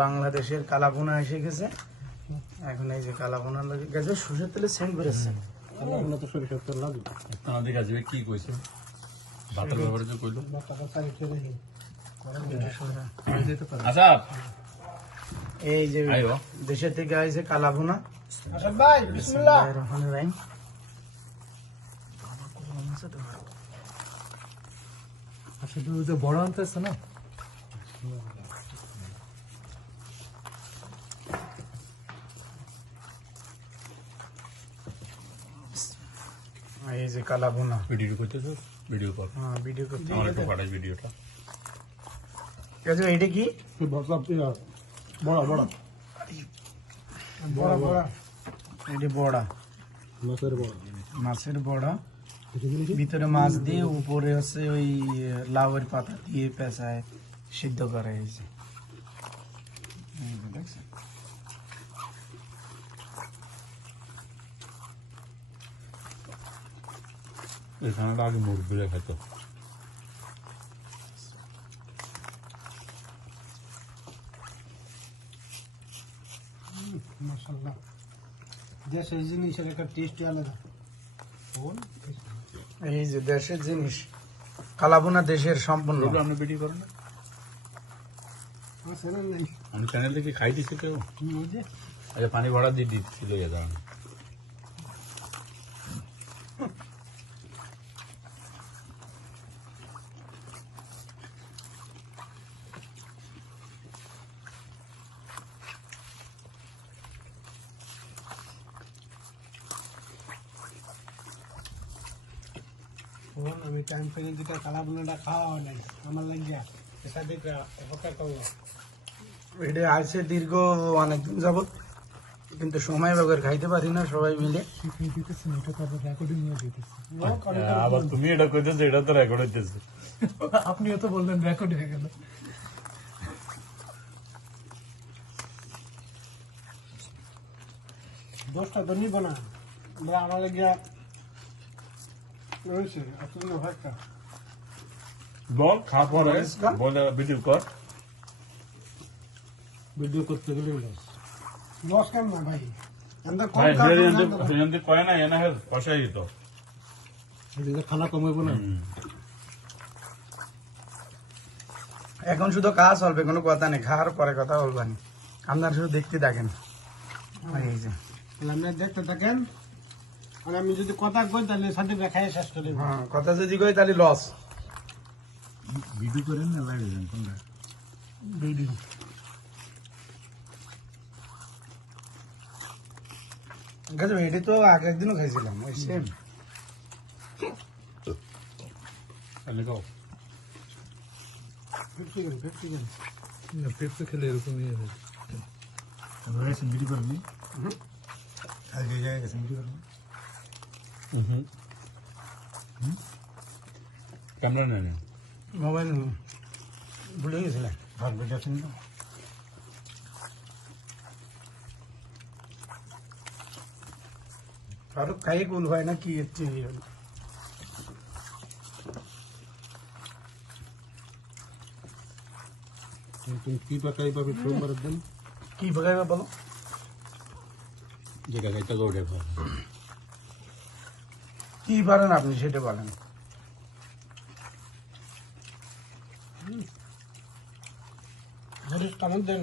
বাংলাদেশের কালাভুনা এসে গেছে। এখন এই যে কালাভুনা গেছে সরষের তেলে সেন্ড করেছে। কালাভুনা তো সরিষার তেল লাগে। আমাদের কাছে কি কইছে ভাতের ব্যাপারে যে কইলো আচ্ছা এই যে আইও দেশের থেকে আইছে কালাভুনা। আসাদ ভাই বিসমিল্লাহ। রহমানির রহিম। আসলে ওই যে বড় আনতেছে না, এই যে কালাভুনা। ভিডিও করতেছ ভিডিও কর হ্যাঁ ভিডিও করতে আমার একটু পাঠাই ভিডিওটা। আচ্ছা এটা কি বড় বড় বড় বড় এটা বড়া, মাছের বড়। মাছের বড়া। ভিতরে মাছ দিয়ে উপরে হচ্ছে ওই লাউয়ের পাতা দিয়ে পেঁচায় সিদ্ধ করা হয়েছে। এই যে দেখছেন? এখানে আগে মুরগি খাইতো। মাশাআল্লাহ, দেশের জিনিসের একটা টেস্টই আলাদা। এই যে দেশের জিনিস কালাভুনা দেশের সম্পূর্ণ। আপনি ভিডিও করেন না? আমি চ্যানেল থেকে খাই দিছি কেউ। আচ্ছা পানি ভরা দিয়ে দিচ্ছিল দাঁড়ান। আমি টাইম পেলে যেটা কালাভুনাটা খাওয়া হয় নাই আমার লাগিয়া এটা দেখে উপকার করলো। এটা আছে দীর্ঘ অনেকদিন যাবত, কিন্তু সময় বগর খাইতে পারি না সবাই মিলে। আবার তুমি এটা কইতেছো, এটা তো রেকর্ড হইতেছে। আপনিও তো বললেন রেকর্ড হয়ে গেল। দোষটা তো নিব না, আমার লাগিয়া রয়েছে আসলে একটা বল খা পরে বলে ভিডিও কর। ভিডিও করতে গেলে লস কেন না ভাই, আমরা কম ভাই খাবো হেরেন্দি কয় না এনা হেল পয়সা দিত। না, খানা কমাইব না। এখন শুধু কাজ চলবে, কোনো কথা নেই, খাওয়ার পরে কথা বলবেন। আপনারা শুধু দেখতে থাকেন। এই যে আপনি দেখতে থাকেন, আর আমি যদি কথা কই তাহলে সাথে দেখাই শেষ করে দেব। হ্যাঁ, কথা যদি কই তাহলে লস। ভিডিও করেন না লাইভ দেন কোনটা? ভিডিও গেছে এটি তো আগে একদিনও খাইছিলাম ওই সেম। তাহলে খাও। পেঁপে খেলে এরকমই হয়। আমরা গেছেন ভিডিও করেননি? আগে গেছে ভিডিও ক্যামেরা নেন মোবাইল ভুলে গেছিলাম। ভাত বেটে আছেন না? ফারুক খাইয়ে কুল হয় না কি হচ্ছে? তুমি কি পাকাই পাবে সোমবারের দিন? কি পাকাইবা বলো? যেটা খাইতে গৌড়ে খাও। কি পারেন আপনি সেটা বলেন। মরিচ টামন দেন।